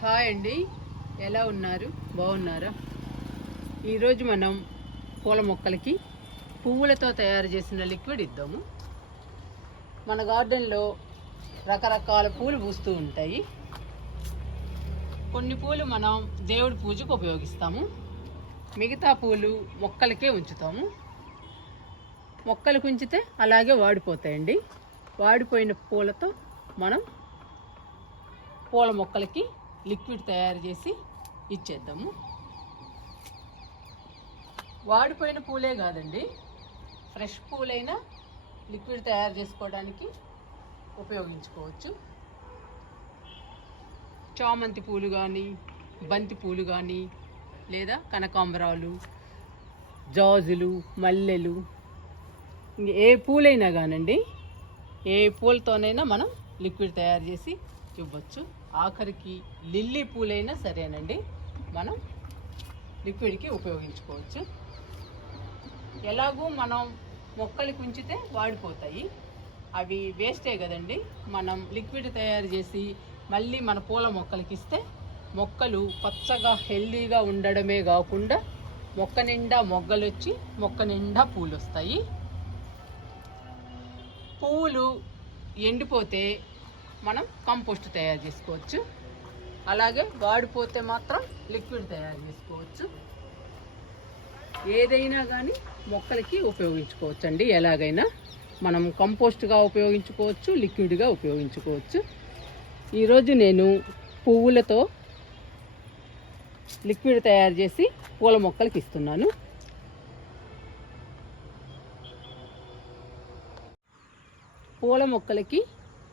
Hi అండి, ఎలా ఉన్నారు? బాగున్నారా? ఈరోజు మనం పూల మొక్కలకి పువ్వులతో తయారు చేసిన లిక్విడ్ ఇద్దాము. మన గార్డెన్లో రకరకాల పూలు పూస్తూ ఉంటాయి. కొన్ని పూలు మనం దేవుడి పూజకు ఉపయోగిస్తాము, మిగతా పూలు మొక్కలకే ఉంచుతాము. మొక్కలకు ఉంచితే అలాగే వాడిపోతాయండి. వాడిపోయిన పూలతో మనం పూల మొక్కలకి లిక్విడ్ తయారు చేసి ఇచ్చేద్దాము. వాడిపోయిన పూలే కాదండి, ఫ్రెష్ పూలైనా లిక్విడ్ తయారు చేసుకోవడానికి ఉపయోగించుకోవచ్చు. చామంతి పూలు కానీ, బంతి పూలు కానీ, లేదా కనకాంబరాలు, జాజులు, మల్లెలు, ఏ పూలైనా కానండి, ఏ పూలతోనైనా మనం లిక్విడ్ తయారు చేసి ఇవ్వచ్చు. ఆఖరికి లిల్లీ పూలైనా సరేనండి, మనం లిక్విడ్కి ఉపయోగించుకోవచ్చు. ఎలాగూ మనం మొక్కలకి ఉంచితే వాడిపోతాయి, అవి వేస్టే కదండి. మనం లిక్విడ్ తయారు చేసి మళ్ళీ మన పూల మొక్కలకి ఇస్తే మొక్కలు పచ్చగా హెల్దీగా ఉండడమే కాకుండా మొక్క నిండా మొగ్గలు వచ్చి మొక్క నిండా పూలు వస్తాయి. పువ్వులు ఎండిపోతే మనం కంపోస్ట్ తయారు చేసుకోవచ్చు, అలాగే వాడిపోతే మాత్రం లిక్విడ్ తయారు చేసుకోవచ్చు. ఏదైనా కానీ మొక్కలకి ఉపయోగించుకోవచ్చు అండి. ఎలాగైనా మనం కంపోస్ట్గా ఉపయోగించుకోవచ్చు, లిక్విడ్గా ఉపయోగించుకోవచ్చు. ఈరోజు నేను పువ్వులతో లిక్విడ్ తయారు చేసి పూల మొక్కలకి ఇస్తున్నాను. పూల మొక్కలకి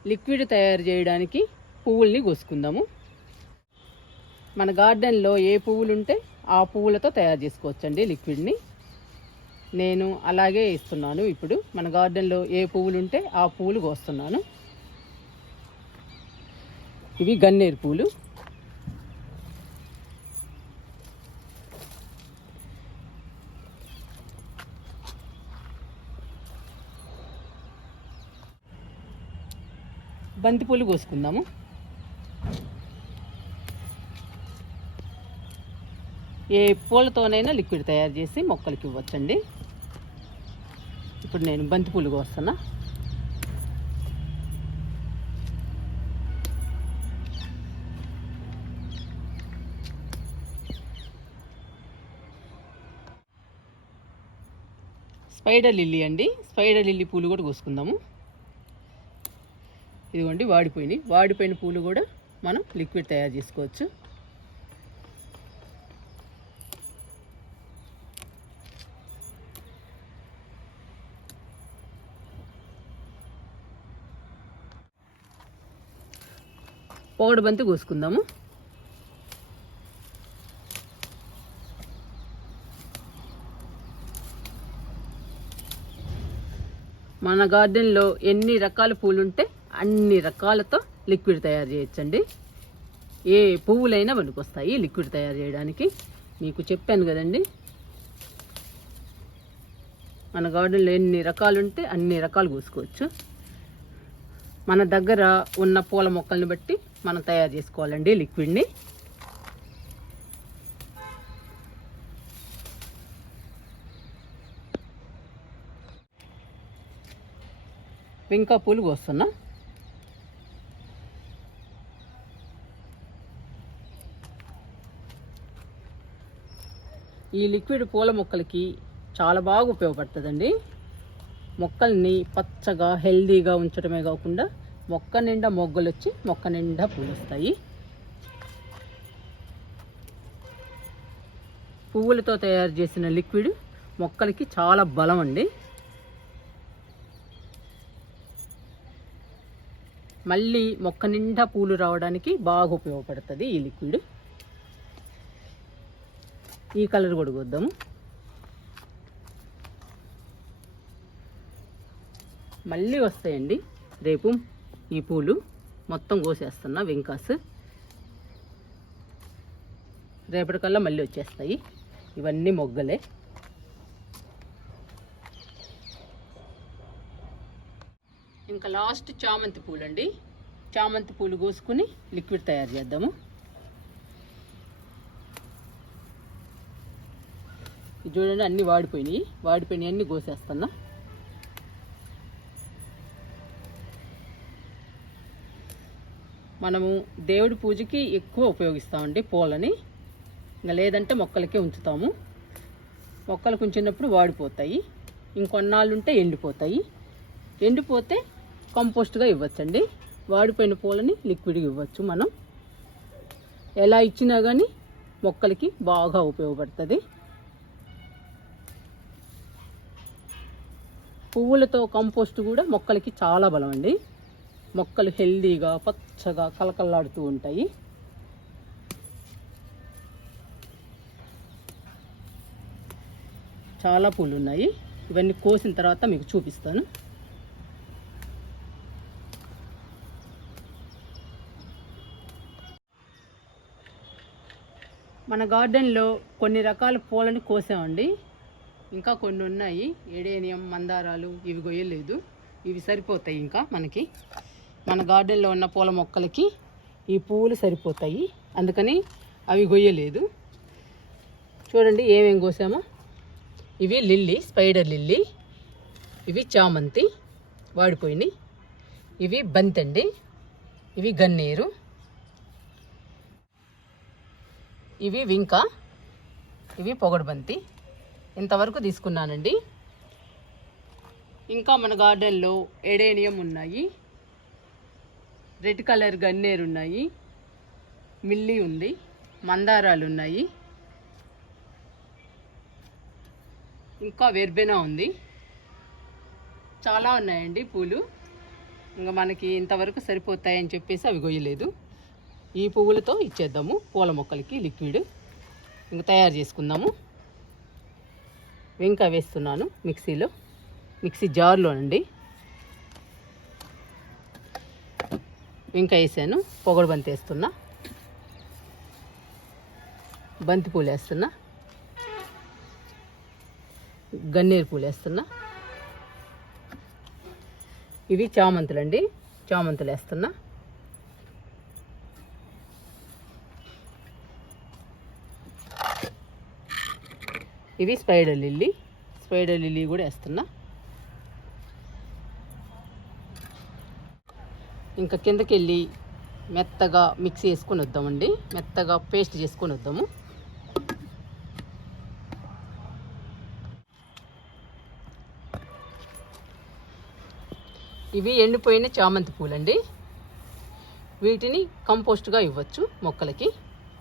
లిక్విడ్ తయారు చేయడానికి పువ్వుల్ని కోసుకుందాము. మన గార్డెన్లో ఏ పువ్వులు ఉంటే ఆ పువ్వులతో తయారు చేసుకోవచ్చండి లిక్విడ్ని. నేను అలాగే ఇస్తున్నాను. ఇప్పుడు మన గార్డెన్లో ఏ పువ్వులు ఉంటే ఆ పువ్వులు కోస్తున్నాను. ఇవి గన్నేరు పూలు. బంతిపూలు కోసుకుందాము. ఏ పూలతోనైనా లిక్విడ్ తయారు చేసి మొక్కలకి ఇవ్వచ్చండి. ఇప్పుడు నేను బంతిపూలు కోస్తున్నా. స్పైడర్ లిల్లీ అండి, స్పైడర్ లిల్లీ పూలు కూడా కోసుకుందాము. ఇదిగోండి వాడిపోయిన పూలు కూడా మనం లిక్విడ్ తయారు చేసుకోవచ్చు. పొగడు బంతి కోసుకుందాము. మన గార్డెన్లో ఎన్ని రకాల పూలు ఉంటే అన్ని రకాలతో లిక్విడ్ తయారు చేయొచ్చండి. ఏ పువ్వులైనా పనికొస్తాయి లిక్విడ్ తయారు చేయడానికి. మీకు చెప్పాను కదండి, మన గార్డెన్లో ఎన్ని రకాలు ఉంటే అన్ని రకాలు కోసుకోవచ్చు. మన దగ్గర ఉన్న పూల మొక్కల్ని బట్టి మనం తయారు చేసుకోవాలండి లిక్విడ్ని. ఇంకా పూలు కోస్తున్నా. ఈ లిక్విడ్ పూల మొక్కలకి చాలా బాగా ఉపయోగపడుతుందండి. మొక్కల్ని పచ్చగా హెల్దీగా ఉంచడమే కాకుండా మొక్క నిండా మొగ్గలు వచ్చి మొక్క నిండా పూలు వస్తాయి. పువ్వులతో తయారు చేసిన లిక్విడ్ మొక్కలకి చాలా బలం అండి. మళ్ళీ మొక్క నిండా పూలు రావడానికి బాగా ఉపయోగపడుతుంది ఈ లిక్విడ్. ఈ కలర్ కూడా కొద్దాము. మళ్ళీ వస్తాయండి రేపు ఈ పూలు. మొత్తం కోసేస్తున్నా వెంకాస్. రేపటికల్లా మళ్ళీ వచ్చేస్తాయి. ఇవన్నీ మొగ్గలే. ఇంకా లాస్ట్ చామంతి పూలు అండి. చామంతి పూలు కోసుకుని లిక్విడ్ తయారు చేద్దాము. చూడండి అన్నీ వాడిపోయినాయి అన్నీ కోసేస్తున్నా. మనము దేవుడి పూజకి ఎక్కువ ఉపయోగిస్తామండి పూలని, ఇంకా లేదంటే మొక్కలకే ఉంచుతాము. మొక్కలకు ఉంచినప్పుడు వాడిపోతాయి, ఇంకొన్నాళ్ళు ఉంటే ఎండిపోతాయి. ఎండిపోతే కంపోస్ట్గా ఇవ్వచ్చండి. వాడిపోయిన పూలని లిక్విడ్గా ఇవ్వచ్చు. మనం ఎలా ఇచ్చినా కానీ మొక్కలకి బాగా ఉపయోగపడుతుంది. పువ్వులతో కంపోస్ట్ కూడా మొక్కలకి చాలా బలం అండి. మొక్కలు హెల్దీగా పచ్చగా కలకల్లాడుతూ ఉంటాయి. చాలా పూలు ఉన్నాయి. ఇవన్నీ కోసిన తర్వాత మీకు చూపిస్తాను. మన గార్డెన్లో కొన్ని రకాల పూలను కోసామండి. ఇంకా కొన్ని ఉన్నాయి, ఎడేనియం, మందారాలు. ఇవి కొయ్యలేదు, ఇవి సరిపోతాయి. ఇంకా మనకి మన గార్డెన్లో ఉన్న పూల మొక్కలకి ఈ పువ్వులు సరిపోతాయి, అందుకని అవి కొయ్యలేదు. చూడండి ఏమేం కోసామో. ఇవి లిల్లీ, స్పైడర్ లిల్లీ. ఇవి చామంతి వాడిపోయినాయి. ఇవి బంతి అండి. ఇవి గన్నేరు. ఇవి వింక. ఇవి పొగడు బంతి. ఇంతవరకు తీసుకున్నానండి. ఇంకా మన గార్డెన్లో ఎడేనియం ఉన్నాయి, రెడ్ కలర్ గన్నేరు ఉన్నాయి, మిల్లీ ఉంది, మందారాలు ఉన్నాయి, ఇంకా వెర్బెనా ఉంది. చాలా ఉన్నాయండి పూలు. ఇంకా మనకి ఇంతవరకు సరిపోతాయని చెప్పేసి అవి కొయ్యలేదు. ఈ పువ్వులతో ఇచ్చేద్దాము పూల మొక్కలకి లిక్విడ్. ఇంకా తయారు చేసుకుందాము. వెంక వేస్తున్నాను మిక్సీ జార్లోనండి. వెంక వేసాను. పొగడు బంతి వేస్తున్నా, బంతి పూలు వేస్తున్నా, గన్నేరు పూలు వేస్తున్నా. ఇవి చామంతులు అండి, చామంతులు వేస్తున్నా. ఇవి స్పైడర్ లిల్లీ కూడా వేస్తున్నా. ఇంకా కిందకి వెళ్ళి మెత్తగా మిక్సీ వేసుకొని వద్దామండి. మెత్తగా పేస్ట్ చేసుకొని వద్దాము. ఇవి ఎండిపోయిన చామంతి పూలండి. వీటిని కంపోస్ట్గా ఇవ్వచ్చు మొక్కలకి,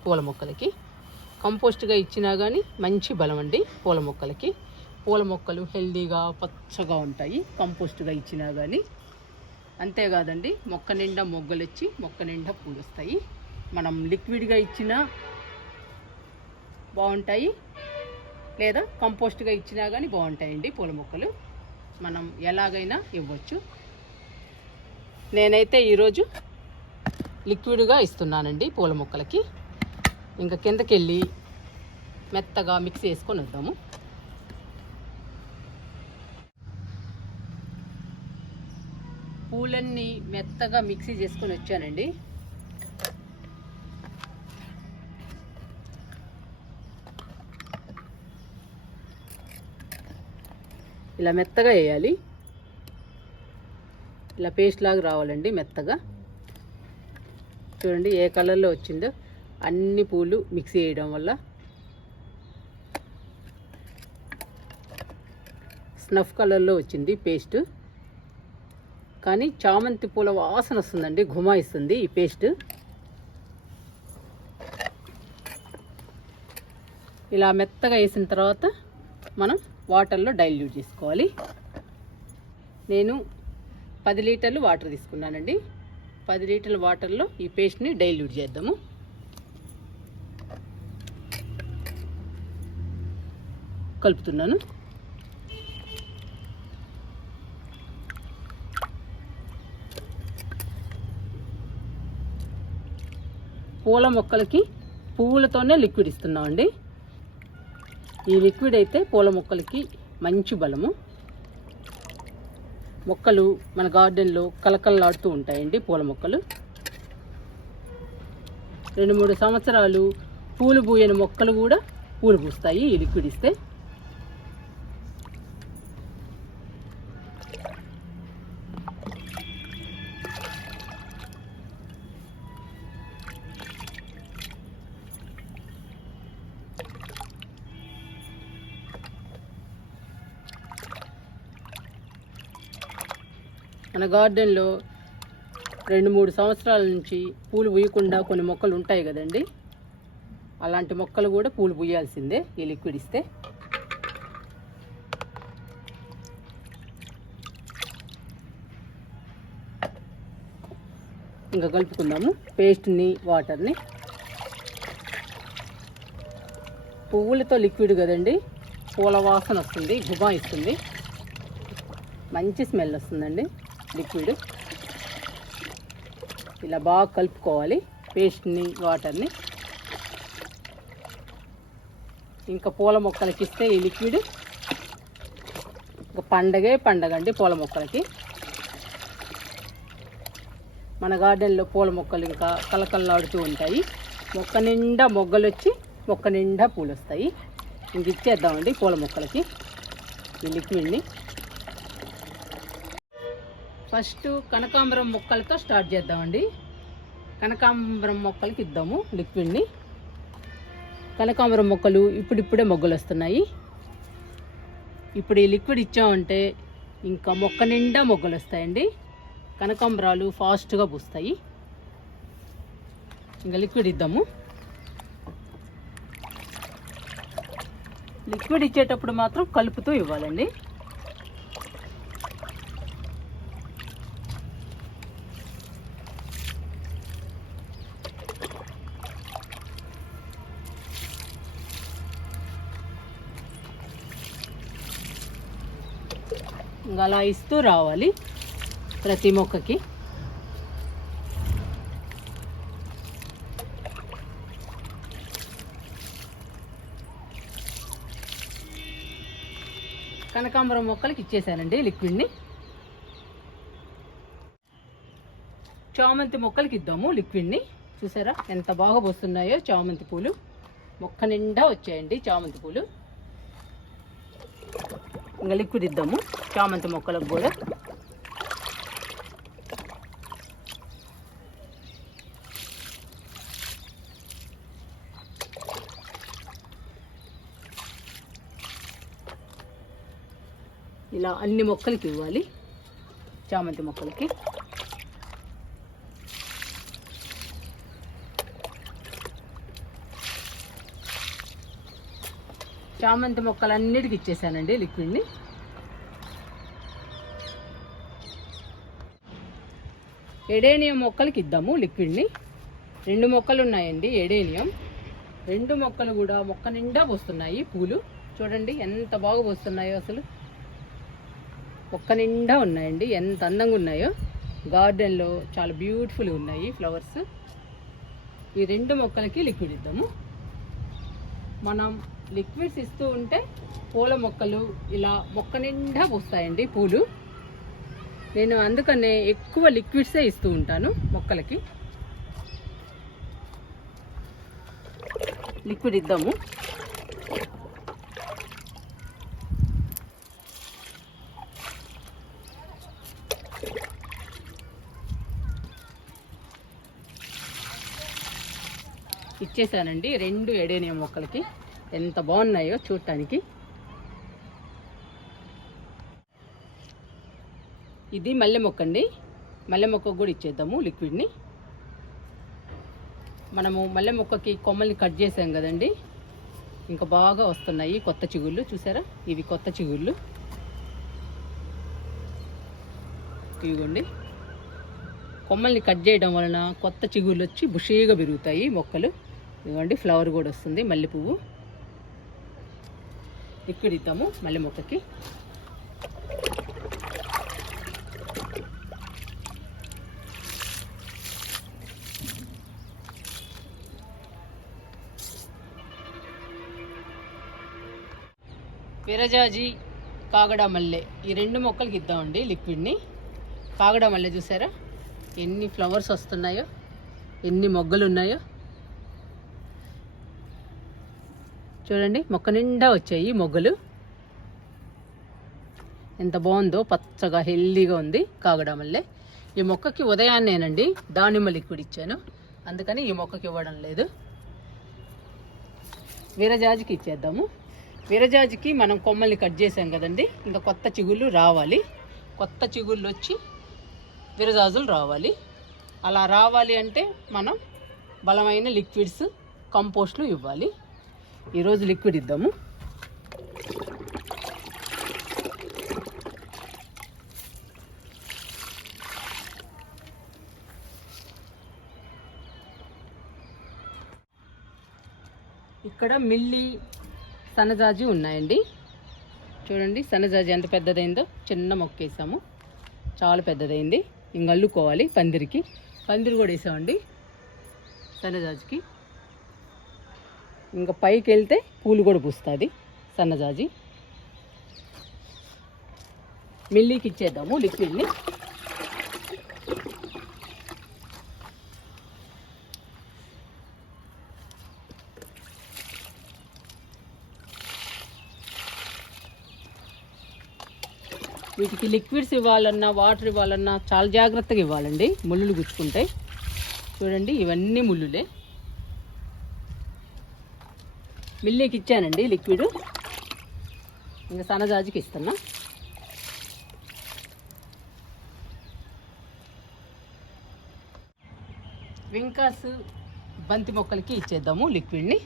పూల మొక్కలకి. కంపోస్ట్గా ఇచ్చినా కానీ మంచి బలం అండి పూల మొక్కలకి. పూల మొక్కలు హెల్దీగా పచ్చగా ఉంటాయి కంపోస్ట్గా ఇచ్చినా కానీ. అంతేకాదండి, మొక్క నిండా మొగ్గలు వచ్చి మొక్క నిండా పూలు వస్తాయి. మనం లిక్విడ్గా ఇచ్చినా బాగుంటాయి, లేదా కంపోస్ట్గా ఇచ్చినా కానీ బాగుంటాయండి పూల మొక్కలు. మనం ఎలాగైనా ఇవ్వచ్చు. నేనైతే ఈరోజు లిక్విడ్గా ఇస్తున్నానండి పూల మొక్కలకి. ఇంకా కిందకి వెళ్ళి మెత్తగా మిక్సీ వేసుకొని వద్దాము. పూలన్నీ మెత్తగా మిక్సీ చేసుకొని వచ్చానండి. ఇలా మెత్తగా వేయాలి. ఇలా పేస్ట్ లాగా రావాలండి మెత్తగా. చూడండి ఏ కలర్లో వచ్చిందో. అన్ని పూలు మిక్సీ చేయడం వల్ల స్నఫ్ కలర్లో వచ్చింది పేస్ట్. కానీ చామంతి పూల వాసన వస్తుందండి, గుమాయిస్తుంది ఈ పేస్ట్. ఇలా మెత్తగా వేసిన తర్వాత మనం వాటర్లో డైల్యూట్ చేసుకోవాలి. నేను 10 లీటర్లు వాటర్ తీసుకున్నానండి. 10 లీటర్ల వాటర్లో ఈ పేస్ట్ని డైల్యూట్ చేద్దాము. కలుపుతున్నాను. పూల మొక్కలకి పువ్వులతోనే లిక్విడ్ ఇస్తున్నామండి. ఈ లిక్విడ్ అయితే పూల మొక్కలకి మంచి బలము. మొక్కలు మన గార్డెన్లో కలకల్లాడుతూ ఉంటాయండి పూల మొక్కలు. 2-3 సంవత్సరాలు పూలు పూయని మొక్కలు కూడా పూలు పూస్తాయి ఈ లిక్విడ్ ఇస్తే. మన గార్డెన్లో 2-3 సంవత్సరాల నుంచి పూలు పూయకుండా కొన్ని మొక్కలు ఉంటాయి కదండి, అలాంటి మొక్కలు కూడా పూలు పూయాల్సిందే ఈ లిక్విడ్ ఇస్తే. ఇంకా కలుపుకుందాము పేస్ట్ని, వాటర్ని. పువ్వులతో లిక్విడ్ కదండి, పూల వాసన వస్తుంది, గుబాయిస్తుంది, మంచి స్మెల్ వస్తుందండి లిక్విడ్. ఇలా బాగా కలుపుకోవాలి పేస్ట్ని, వాటర్ని. ఇంకా పూల మొక్కలకి ఇస్తే ఈ లిక్విడ్ ఇంకా పండగ అండి పూల మొక్కలకి. మన గార్డెన్లో పూల మొక్కలు ఇంకా కలకల్లాడుతూ ఉంటాయి. మొక్క నిండా మొగ్గలు వచ్చి మొక్క నిండా పూలు వస్తాయి. ఇంక ఇచ్చేద్దామండి పూల మొక్కలకి ఈ లిక్విడ్ని. ఫస్ట్ కనకాంబరం మొక్కలతో స్టార్ట్ చేద్దామండి. కనకాంబరం మొక్కలకి ఇద్దాము లిక్విడ్ని. కనకాంబరం మొక్కలు ఇప్పుడిప్పుడే మొగ్గలు వస్తున్నాయి. ఇప్పుడు ఈ లిక్విడ్ ఇచ్చామంటే ఇంకా మొక్క నిండా మొగ్గలు వస్తాయండి. కనకాంబరాలు ఫాస్ట్గా పూస్తాయి. ఇంకా లిక్విడ్ ఇద్దాము. లిక్విడ్ ఇచ్చేటప్పుడు మాత్రం కలుపుతూ ఇవ్వాలండి. ఇంకా అలా ఇస్తూ రావాలి ప్రతి మొక్కకి. కనకాంబరం మొక్కలకి ఇచ్చేసానండి లిక్విడ్ని. చామంతి మొక్కలకి ఇద్దాము లిక్విడ్ని. చూసారా ఎంత బాగా పోస్తున్నాయో చామంతి పూలు, మొక్క నిండా వచ్చాయండి చామంతి పూలు. ఇంకా లిక్విడ్ ఇద్దాము చామంతి మొక్కలకు కూడా. ఇలా అన్ని మొక్కలకి ఇవ్వాలి చామంతి మొక్కలకి. చామంతి మొక్కలన్నిటికి ఇచ్చేసానండి లిక్విడ్ని. ఎడేనియం మొక్కలకి ఇద్దాము లిక్విడ్ని. 2 మొక్కలు ఉన్నాయండి ఎడేనియం. 2 మొక్కలు కూడా మొక్క నిండా పోస్తున్నాయి పూలు. చూడండి ఎంత బాగా పోస్తున్నాయో, అసలు మొక్క నిండా ఉన్నాయండి. ఎంత అందంగా ఉన్నాయో. గార్డెన్లో చాలా బ్యూటిఫుల్గా ఉన్నాయి ఫ్లవర్స్. ఈ 2 మొక్కలకి లిక్విడ్ ఇద్దాము. మనం లిక్విడ్స్ ఇస్తూ ఉంటే పూల మొక్కలు ఇలా మొక్క నిండా పోస్తాయండి పూలు. నేను అందుకనే ఎక్కువ లిక్విడ్సే ఇస్తూ ఉంటాను మొక్కలకి. లిక్విడ్ ఇద్దాము. ఇచ్చేసానండి 2 ఎడేనియం మొక్కలకి. ఎంత బాగున్నాయో చూడటానికి. ఇది మల్లె మొక్క అండి. మల్లె మొక్కకు కూడా ఇచ్చేద్దాము లిక్విడ్ని. మనము మల్లె మొక్కకి కొమ్మల్ని కట్ చేసాం కదండి, ఇంకా బాగా వస్తున్నాయి కొత్త చిగుళ్ళు. చూసారా ఇవి కొత్త చిగుళ్ళు. ఇదిగోండి, కొమ్మల్ని కట్ చేయడం వలన కొత్త చిగుళ్ళు వచ్చి బుషీగా పెరుగుతాయి మొక్కలు. ఇదిగోండి ఫ్లవర్ కూడా వస్తుంది మల్లె పువ్వు. లిక్విడ్ ఇద్దాము మల్లె మొక్కకి. విరజాజి, కాగడ మల్లె ఈ 2 మొక్కలకి ఇద్దామండి లిక్విడ్ని. కాగడ మల్లె చూసారా ఎన్ని ఫ్లవర్స్ వస్తున్నాయో, ఎన్ని మొగ్గలు ఉన్నాయో. చూడండి మొక్క నిండా వచ్చాయి మొగ్గలు. ఎంత బాగుందో, పచ్చగా హెల్దీగా ఉంది కాగడ మల్లె. ఈ మొక్కకి ఉదయాన్నేనండి దానిమ్మ లిక్విడ్ ఇచ్చాను, అందుకని ఈ మొక్కకి ఇవ్వడం లేదు. విరజాజికి ఇచ్చేద్దాము. విరజాజికి మనం కొమ్మల్ని కట్ చేసాం కదండి, ఇంకా కొత్త చిగుళ్ళు రావాలి. కొత్త చిగుళ్ళు వచ్చి విరజాజులు రావాలి. అలా రావాలి అంటే మనం బలమైన లిక్విడ్స్, కంపోస్ట్లు ఇవ్వాలి. ఈరోజు లిక్విడ్ ఇద్దాము. ఇక్కడ మిల్లీ సన్నజాజి ఉన్నాయండి. చూడండి సన్నజాజి ఎంత పెద్దదైందో. చిన్న మొక్క వేసాము, చాలా పెద్దదైంది. ఇంక అల్లుకోవాలి. పందిరి కూడా వేసామండి సన్నజాజికి. ఇంకా పైకి వెళ్తే పూలు కూడా పూస్తుంది సన్నజాజి. మిల్లీకి ఇచ్చేద్దాము లిక్విడ్ని. వీటికి లిక్విడ్స్ ఇవ్వాలన్నా, వాటర్ ఇవ్వాలన్నా చాలా జాగ్రత్తగా ఇవ్వాలండి. ముళ్ళులు గుచ్చుకుంటాయి. చూడండి ఇవన్నీ ముళ్ళులే. మిల్లీకి ఇచ్చానండి లిక్విడ్. ఇంకా సన్నజాజికి ఇస్తున్నా. వింకాస్ బంతి మొక్కలకి ఇచ్చేద్దాము లిక్విడ్ని.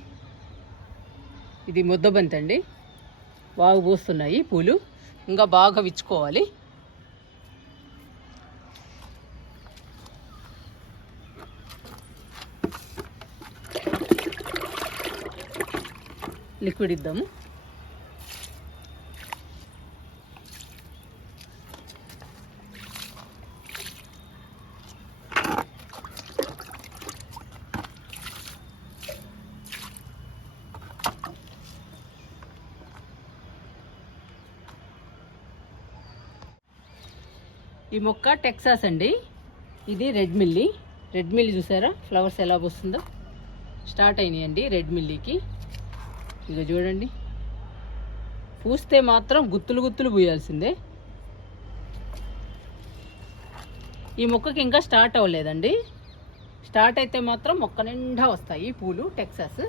ఇది ముద్ద బంతి అండి. బాగా పూస్తున్నాయి పూలు. ఇంకా బాగా విచ్చుకోవాలి. లిక్విడ్ ఇద్దాము. ఈ మొక్క టెక్సాస్ అండి. ఇది రెడ్ మిల్లీ. రెడ్ మిల్లీ చూసారా ఫ్లవర్స్ ఎలా వస్తుందో. స్టార్ట్ అయినాయండి రెడ్ మిల్లీకి. ఇక చూడండి పూస్తే మాత్రం గుత్తులు గుత్తులు పూయాల్సిందే. ఈ మొక్కకి ఇంకా స్టార్ట్ అవ్వలేదండి. స్టార్ట్ అయితే మాత్రం మొక్క నిండా వస్తాయి పూలు. టెక్సాస్.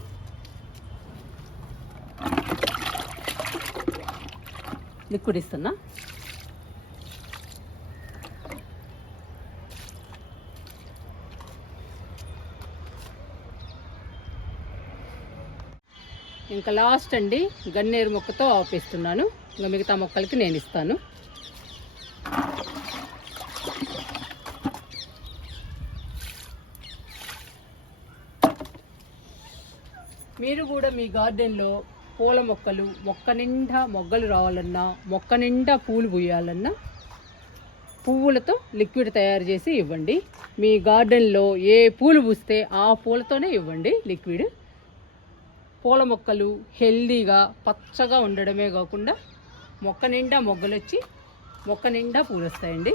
లిక్విడ్ ఇస్తున్నా. ఇంకా లాస్ట్ అండి గన్నేరు మొక్కతో ఆపేస్తున్నాను. ఇంకా మిగతా మొక్కలకి నేను ఇస్తాను. మీరు కూడా మీ గార్డెన్లో పూల మొక్కలు, మొక్క నిండా మొగ్గలు రావాలన్నా, మొక్క నిండా పూలు పూయాలన్నా పువ్వులతో లిక్విడ్ తయారు చేసి ఇవ్వండి. మీ గార్డెన్లో ఏ పూలు పూస్తే ఆ పూలతోనే ఇవ్వండి లిక్విడ్. పూల మొక్కలు హెల్దీగా పచ్చగా ఉండడమే కాకుండా మొక్క నిండా మొగ్గలు వచ్చి మొక్క నిండా పూలు వస్తాయండి.